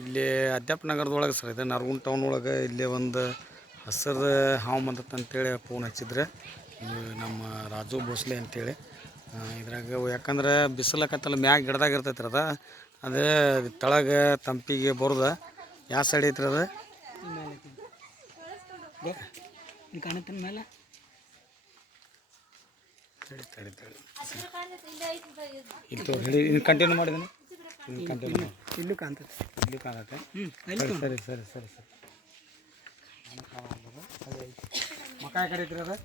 ಇಲ್ಲಿ ಅಧ್ಯಾಪನ ನಗರದೊಳಗೆ ಸರ್ ಇದು ನರಗುಂದ ಟೌನ್ ಒಳಗೆ ಇಲ್ಲೇ ಒಂದು ಹಸಿರು ಹಾವು ಬಂದತ್ತು ಅಂತೇಳಿ ಫೋನ್ ಹಚ್ಚಿದ್ರೆ ನಮ್ಮ ರಾಜು ಭೋಸ್ಲೆ ಅಂತೇಳಿ ಇದ್ರಾಗ ಯಾಕಂದ್ರೆ ಬಿಸಿಲಕತ್ತಲ್ಲ ಮ್ಯಾಗ ಗಿಡದಾಗ ಇರ್ತೈತಿ ರೀ ಅದು ತಳಗೆ ತಂಪಿಗೆ ಬರೋದು ಯಾವ ಸೈಡ್ ಐತ್ರಿ ಅದು ಕಾಣುತ್ತೆ ಮೇಲೆ ತಡಿ ಇದು ಹೇಳಿ ಇನ್ನು ಕಂಟಿನ್ಯೂ ಮಾಡಿದ್ದೀನಿ ಕಂಟಿನ್ಯೂ ಇಲ್ಲೂ ಕಾಣ್ತದೆ ಇಲ್ಲಿ ಕಾಣತ್ತೆ ಸರಿ ಸರಿ ಸರಿ ಸರಿ ಮಕ ಕಡೆ ಐತ್ರಿ ಅದು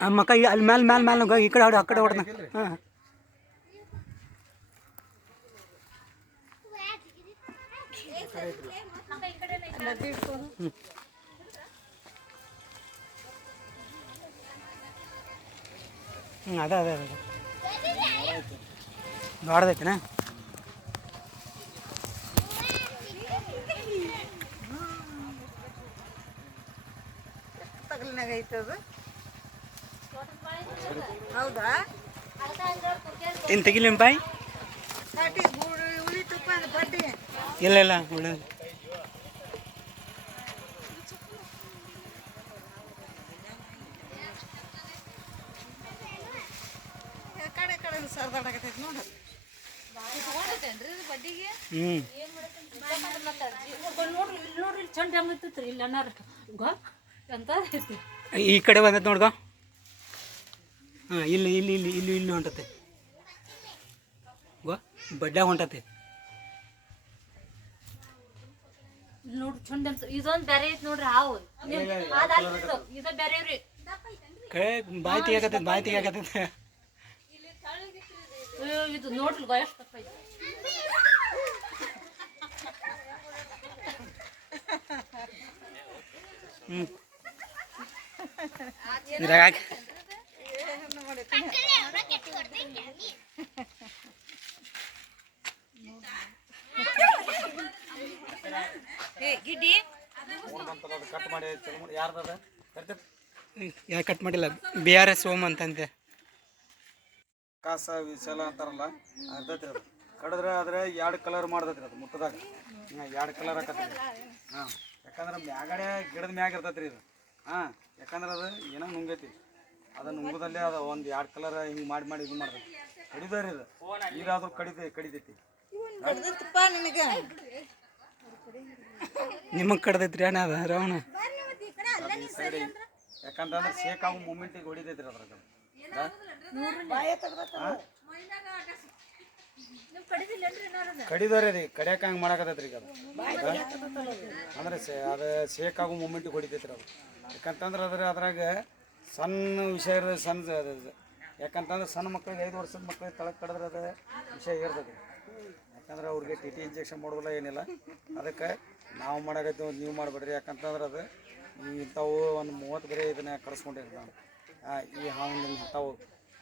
ಆ ಮಕ್ಕ ಅಲ್ಲಿ ಮೇಲೆ ಮೇಲೆ ಮೇಲೆ ಈ ಕಡೆ ಹೊಡ ಆ ಕಡೆ ಹೊಡೆದ ಹಾಂ ಅದ ಅದ ಅದ ದೊಡ್ಡದೈತೆನಾ ತಗಲಿನಾಗೈತದು ಹೌದಾ ಏನು ತೆಗಿಲಿಂ ಬಾಯಿ ಉಳಿತಪ್ಪ ಅದು ಬಡ್ಡಿ ಇಲ್ಲ ಇಲ್ಲ ಒಳ್ಳೆ ಕಡೆ ಕಡೆ ಸರ್ದಾಡಕತ್ತೈತಿ ನೋಡ್ರಿ ನೋಡ್ರಿ ಚಂದ ಹೆಂಗೈತಿ ಇಲ್ಲಿ ಅನ್ನಾರ ಎಂತ ಐತಿ ಈ ಕಡೆ ಬಂದೈತೆ ನೋಡ್ಗ ಹಾಂ ಇಲ್ಲಿ ಇಲ್ಲಿ ಇಲ್ಲಿ ಇಲ್ಲಿ ಇಲ್ಲಿ ಹೊಂಟತೆ ಗೋ ಬಡ್ಡ ಹೊಂಟತೆ ನೋಡ್ರಿ ಚಂದ ಅಂತ ಇದೊಂದು ಬೇರೆ ಐತಿ ನೋಡ್ರಿ ಹಾವು ಇದ ಬೇರೆ ರೀ ಕಡೆ ಬಾಯಿ ತೆಗಿಯಾಕತ್ತೈತೆ ಇದು ನೋಡ್ರಿ ಎಷ್ಟು ತಪ್ಪ ಐತಿ ಹ್ಞೂ ಇದ್ರಾಗ ಗಿಡ್ಡಿ ಕಟ್ ಮಾಡಿ ಯಾರ್ದದ ಯಾಕೆ ಕಟ್ ಮಾಡಿಲ್ಲ BRS ಓಮ್ ಅಂತಂತೆ ಕಾಸ ವಿಶಾಲ ಅಂತಾರಲ್ಲ ಅರ್ಧತ್ರಿ ಅದು ಕಡಿದ್ರೆ ಆದ್ರೆ ಎರಡು ಕಲರ್ ಮಾಡ್ದತ್ರಿ ಅದು ಮುಟ್ಟದಾಗ ಎರಡು ಕಲರ್ ಹಾಕತ್ರಿ ಹಾಂ ಯಾಕಂದ್ರೆ ಮ್ಯಾಗಡೆ ಗಿಡದ ಮ್ಯಾಗ ಇರ್ತೈತ್ರಿ ಇದು ಹಾಂ ಯಾಕಂದ್ರೆ ಅದು ಏನೋ ನುಂಗೈತಿ ಅದು ನುಂಗದಲ್ಲೇ ಅದು ಒಂದು ಎರಡು ಕಲರ್ ಹಿಂಗೆ ಮಾಡಿ ಇದು ಮಾಡ್ತೈತಿ ಕಡಿದಾರಿ ಇದು ನೀರಾದ್ರೂ ಕಡಿತೈತಿ ನಿನಗೆ ನಿಮಗೆ ಕಡ್ದೈತ್ರಿ ಅಣ್ಣ ಅದ ರವಣ ಯಾಕಂತಂದ್ರೆ ಶೇಕ್ ಆಗೋ ಮೂಮೆಂಟಿಗೆ ಹೊಡಿತೈತ್ರಿ ಅದ್ರಾಗ ಕಡಿದಾರೆ ರೀ ಕಡಿಯಕ್ಕೆ ಹಂಗೆ ಮಾಡಕತ್ತೈತ್ರಿ ಈಗ ಅದು ಅಂದ್ರೆ ಅದು ಶೇಕ್ ಆಗೋ ಮೂಮೆಂಟಿಗೆ ಹೊಡಿತೈತ್ರಿ ಅದು ಯಾಕಂತಂದ್ರೆ ಅದ್ರಾಗ ಸಣ್ಣ ವಿಷಯ ಇರೋದು ಸಣ್ಣ ಯಾಕಂತಂದ್ರೆ ಸಣ್ಣ ಮಕ್ಕಳಿಗೆ 5 ವರ್ಷದ ಮಕ್ಕಳಿಗೆ ತಳಕ್ಕೆ ಕಡಿದ್ರೆ ಅದು ವಿಷಯ ಇರ್ತದೆ ಯಾಕಂದ್ರೆ ಅವ್ರಿಗೆ TT ಇಂಜೆಕ್ಷನ್ ಮಾಡೋದಿಲ್ಲ ಏನಿಲ್ಲ ಅದಕ್ಕೆ ನಾವು ಮಾಡಕತ್ತೀವಿ ನೀವು ಮಾಡಬೇಡ್ರಿ ಯಾಕಂತಂದ್ರೆ ಅದು ಇಂಥವು ಒಂದು 30 ಬರೀ ಇದನ್ನ ಕಳಿಸ್ಕೊಂಡಿರಿ ನಾನು ಈ ಹಾವಿನ ಇಂಥವು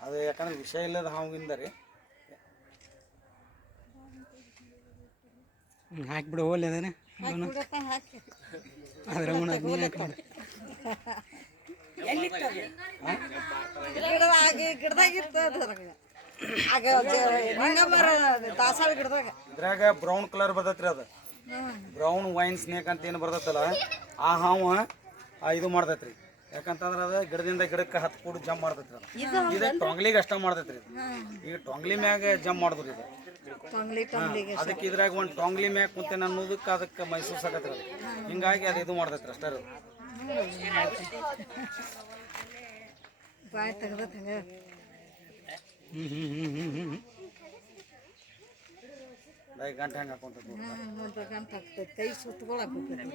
ಅದು ಯಾಕಂದ್ರೆ ವಿಷಯ ಇಲ್ಲದ ಹಾವಿಂದ ರೀ ಹಾಕಿಬಿಡು ಹೋಗ್ಲಿ ಅದೇನೆ ಅದ್ರ ಇದ್ರಾಗ ಬ್ರೌನ್ ಕಲರ್ ಬರ್ತೈತ್ರಿ ಅದು ಬ್ರೌನ್ ವೈನ್ ಸ್ನೇಕ್ ಅಂತ ಏನು ಬರ್ತೈತಲ್ಲ ಆ ಹಾವು ಇದು ಮಾಡ್ತೈತ್ರಿ ಯಾಕಂತಂದ್ರೆ ಅದು ಗಿಡದಿಂದ ಗಿಡಕ್ಕೆ 10 ಫೂಟ್ ಜಂಪ್ ಮಾಡ್ತೈತ್ರಿ ಅದು ಇದು ಟೊಂಗ್ಲಿಗೆ ಅಷ್ಟ ಮಾಡ್ತೈತ್ರಿ ಈಗ ಟೊಂಗ್ಲಿ ಮ್ಯಾಗ ಜಂಪ್ ಮಾಡಿದ್ರಿ ಇದು ಅದಕ್ಕೆ ಇದ್ರಾಗ ಒಂದು ಟೊಂಗ್ಲಿ ಮ್ಯಾಗ ಕುಂತೇನೆ ಅನ್ನೋದಕ್ಕೆ ಅದಕ್ಕೆ ಮೈಸೂರು ಸಾಕತ್ರಿ ಅದು ಹಿಂಗಾಗಿ ಅದು ಇದು ಮಾಡ್ತೈತ್ರಿ ಅಷ್ಟೇ ಅದು ಬಾಯ್ ತೆಗ್ದೈತೆ ಗಂಟೆ ಹಂಗೆ ಹಾಕೊಂತೈತಿ ಗಂಟೆ ಆಗ್ತೈತೆ ಕೈ ಸುತ್ತಗೊಳಕ್ ಹೋಗ್ತೈತಿ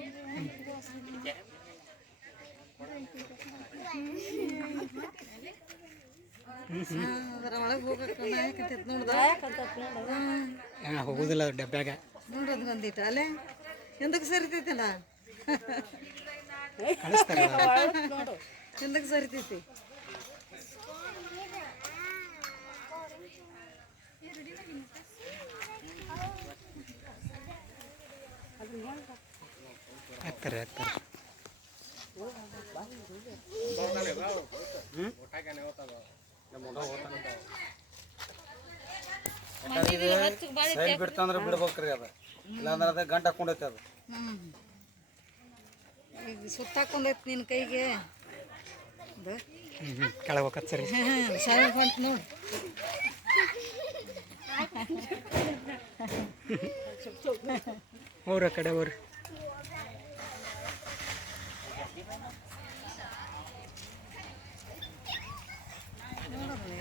ಅದರ ಒಳಗೆ ಹೋಗಕ್ಕೆ ನೋಡ್ದ ಹೋಗುದಿಲ್ಲ ಡಬ್ಬ್ಯಾಗ ನೋಡೋದು ಬಂದಿತ್ತು ಅಲ್ಲೇ ಎಂದಕ್ಕೆ ಸರಿತೈತಲ್ಲ ಎಂದಕ್ಕೆ ಸರಿತೈತಿ ಹಾಕ್ತಾರೆ ಯಾಕಂದ್ರೆ ಇದು ಸೈಡ್ ಬಿಡ್ತಂದ್ರೆ ಬಿಡ್ಬೇಕ್ರಿ ಅದು ಇಲ್ಲಾಂದ್ರೆ ಅದು ಗಂಟು ಹಾಕೊಂಡೈತೆ ಅದು ಹ್ಞೂ ಈಗ ಸುತ್ತಾಕೊಂಡೈತಿ ನಿನ್ನ ಕೈಗೆ ಅದು ಕೆಳಗೆ ಹೋಗತ್ ಸರಿ ಸರಿ ಬಂತು ನೋಡಿ ಅವ್ರ ಕಡೆ ಅವ್ರಿ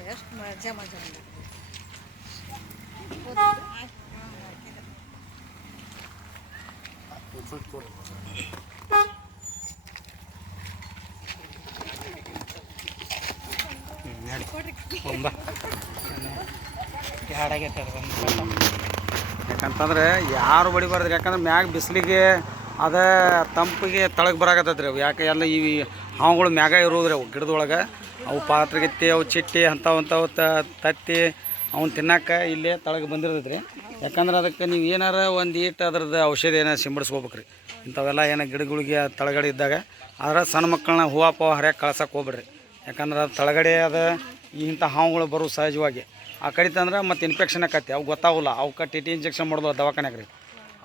ಎಷ್ಟು ಮಜಾ ಮಜಾ ಒಂಬ ಹಾಡಾಗೈತೆ ಅದು ಒಂದು ಯಾಕಂತಂದ್ರೆ ಯಾರು ಬಡಿಬಾರ್ದು ಯಾಕಂದ್ರೆ ಮ್ಯಾಗ ಬಿಸಿಲಿಗೆ ಅದ ತಂಪಿಗೆ ತಳಗೆ ಬರಾಕತ್ತೈತ್ರಿ ಅವು ಯಾಕೆ ಎಲ್ಲ ಈ ಹಾವುಗಳು ಮ್ಯಾಗ ಇರೋದ್ರಿ ಅವು ಗಿಡದೊಳಗೆ ಅವು ಪಾತ್ರೆಗಿತ್ತಿ ಅವು ಚಿಟ್ಟಿ ಅಂಥವು ತತ್ತಿ ಅವ್ನು ತಿನ್ನಕ್ಕೆ ಇಲ್ಲೇ ತಳಗೆ ಬಂದಿರ್ತೈತ್ರಿ ಯಾಕಂದ್ರೆ ಅದಕ್ಕೆ ನೀವು ಏನಾರ ಒಂದು ಈಟ್ ಅದ್ರದ್ದು ಔಷಧಿ ಏನಾರು ಸಿಂಬಡಿಸ್ಕೋಬೇಕ್ರಿ ಇಂಥವೆಲ್ಲ ಏನೋ ಗಿಡಗಳಿಗೆ ತಳಗಡೆ ಇದ್ದಾಗ ಆದ್ರೆ ಸಣ್ಣ ಮಕ್ಕಳನ್ನ ಹೂವು ಪೂವು ಹರಿಯಕ್ಕೆ ಕಳ್ಸಕ್ಕೆ ಹೋಗ್ಬೇಡ್ರಿ ಯಾಕಂದ್ರೆ ಅದು ತಳಗಡೆ ಅದ ಇಂಥ ಹಾವುಗಳು ಬರೋ ಸಹಜವಾಗಿ ಆ ಕಡಿತಂದ್ರೆ ಮತ್ತು ಇನ್ಫೆಕ್ಷನ್ ಆಕತಿ ಅವು ಗೊತ್ತಾಗಲ್ಲ ಅವಕ್ಕೆ ಟಿ ಟಿ ಇಂಜೆಕ್ಷನ್ ಮಾಡೋದು ದವಾಖಾನೆಗೆ ರೀ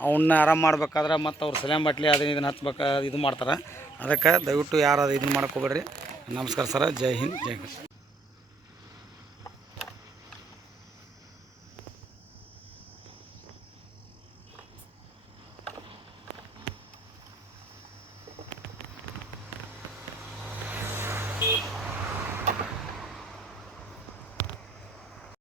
ಅವನ್ನ ಆರಾಮ ಮಾಡ್ಬೇಕಾದ್ರೆ ಮತ್ತು ಅವ್ರು ಸಲಹೆ ಬಾಟ್ಲಿ ಅದನ್ನ ಇದನ್ನು ಹಚ್ಬೇಕು ಇದು ಮಾಡ್ತಾರೆ ಅದಕ್ಕೆ ದಯವಿಟ್ಟು ಯಾರು ಅದು ಇದನ್ನು ಮಾಡಕ್ಕೆ ಹೋಗ್ಬೇಡ್ರಿ ನಮಸ್ಕಾರ ಸರ ಜೈ ಹಿಂದ್ ಜೈ ಹಿಂದ್